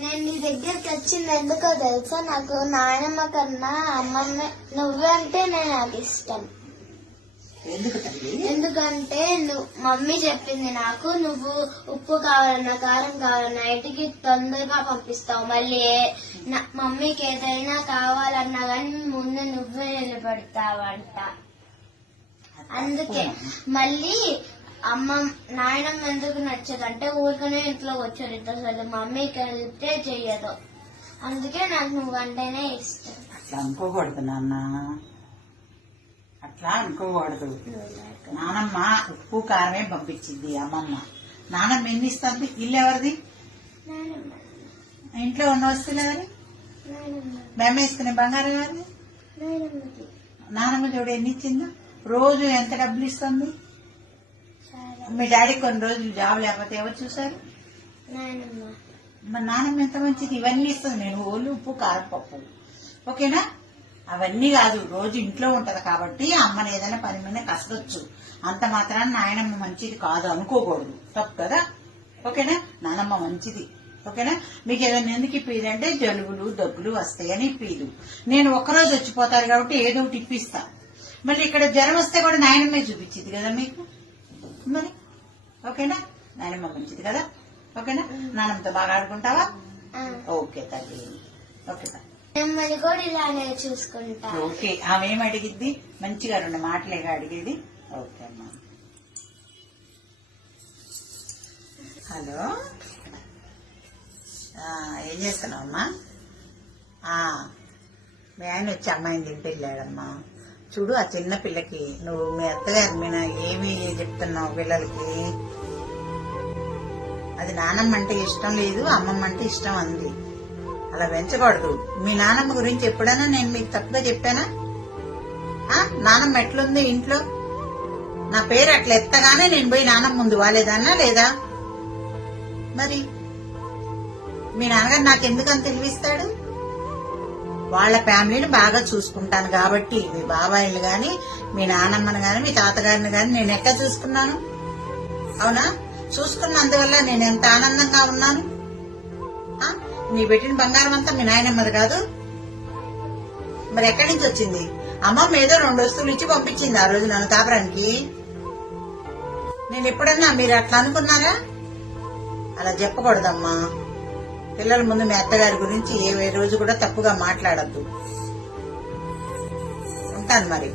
నేను నీ దగ్గరికి వచ్చింది ఎందుకో తెలుసా? నాకు నాయనమ్మ కన్నా అమ్మమ్మ నువ్వే అంటే నాకు ఇష్టం. ఎందుకంటే మమ్మీ చెప్పింది నాకు, నువ్వు ఉప్పు కావాలన్నా కారం కావాలన్నా ఇంటికి తొందరగా పంపిస్తావు. మళ్ళీ మమ్మీకి ఏదైనా కావాలన్నా కానీ ముందు నువ్వే నిలబడతావంట. అందుకే మళ్ళీ నాయనమ్మ ఎందుకు నచ్చదంటే ఊరికనే ఇంట్లో వచ్చారు అసలు మమ్మీకి వెళ్తే చెయ్యదు. అందుకే నాకు నువ్వంటేనే ఇష్టం. అట్లా అనుకోకూడదు నాన్న, అట్లా అనుకోకూడదు. నానమ్మ ఉప్పు కారమే పంపించింది అమ్మమ్మ. నానమ్మ ఎన్ని ఇస్తుంది? ఇల్లు ఎవరిది? ఇంట్లో ఉన్న వస్తువులు ఎవరి? మేము వేసుకునే బంగారం ఎవరిది? నానమ్మ చూడు ఎన్ని ఇచ్చిందో. రోజు ఎంత డబ్బులు ఇస్తుంది? మీ డాడీ కొన్ని రోజులు జాబ్ లేకపోతే ఎవరు చూసారు? మరి నానమ్మ ఎంత మంచిది, ఇవన్నీ ఇస్తుంది. నేను ఓళ్ళు ఉప్పు కారం పప్పు, ఓకేనా? అవన్నీ కాదు, రోజు ఇంట్లో ఉంటది కాబట్టి అమ్మని ఏదైనా పని మీద కసరొచ్చు. అంత మాత్రాన నాయనమ్మ మంచిది కాదు అనుకోకూడదు, తప్పు కదా? ఓకేనా? నానమ్మ మంచిది, ఓకేనా? మీకు ఏదైనా ఎందుకు ఇప్పేది అంటే జలుబులు దగ్గులు వస్తాయని ఇప్పేదు. నేను ఒక్కరోజు వచ్చిపోతారు కాబట్టి ఏదో ఒకటి ఇప్పిస్తా. మళ్ళీ ఇక్కడ జ్వరం వస్తే కూడా నాయనమ్మే చూపించింది కదా మీకు. మరి ఓకేనా? నాయనమ్మ మంచిది కదా, ఓకేనా? నాన్నమ్మతో బాగా ఆడుకుంటావా? ఓకే తల్లి, ఓకే కూడా ఇలానే చూసుకుంటా. ఓకే. ఆమె ఏం అడిగిద్ది? మంచిగా 2 మాటలేగా అడిగేది. ఓకే అమ్మా. హలో, ఏం చేస్తున్నావు అమ్మా? మీ ఆయన వచ్చి అమ్మాయిని దింపి వెళ్ళాడమ్మా. చూడు, ఆ చిన్న పిల్లకి నువ్వు మీ అత్తగారి మీద ఏమి చెప్తున్నావు పిల్లలకి? అది నానమ్మ అంటే ఇష్టం లేదు, అమ్మమ్మ అంటే ఇష్టం అంది. అలా పెంచకూడదు. మీ నానమ్మ గురించి ఎప్పుడైనా నేను మీకు తప్పుగా చెప్పానా? నానమ్మ ఎట్లుంది ఇంట్లో? నా పేరు అట్లా ఎత్తగానే నేను పోయి నానమ్మ ముందు వాలేదన్నా లేదా? మరి మీ నాన్నగారు నాకు ఎందుకని తెలివిస్తాడు? వాళ్ళ ఫ్యామిలీని బాగా చూసుకుంటాను కాబట్టి. మీ బాబాయిలు గాని, మీ నానమ్మని గాని, మీ తాతగారిని గాని నేను ఎక్కడ చూసుకున్నాను? అవునా? చూసుకున్నందువల్ల నేను ఎంత ఆనందంగా ఉన్నాను. నీ పెట్టిన బంగారం అంతా మీ నాయనమ్మది కాదు? మరి ఎక్కడి నుంచి వచ్చింది? అమ్మమ్మ ఏదో 2 వస్తువులు ఇచ్చి పంపించింది ఆ రోజు నన్ను కాపురానికి. నేను ఎప్పుడన్నా మీరు అట్లా అనుకున్నారా? అలా చెప్పకూడదమ్మా. పిల్లల ముందు మీ అత్తగారి గురించి ఏ రోజు కూడా తప్పుగా మాట్లాడద్దు. ఉంటాను మరి.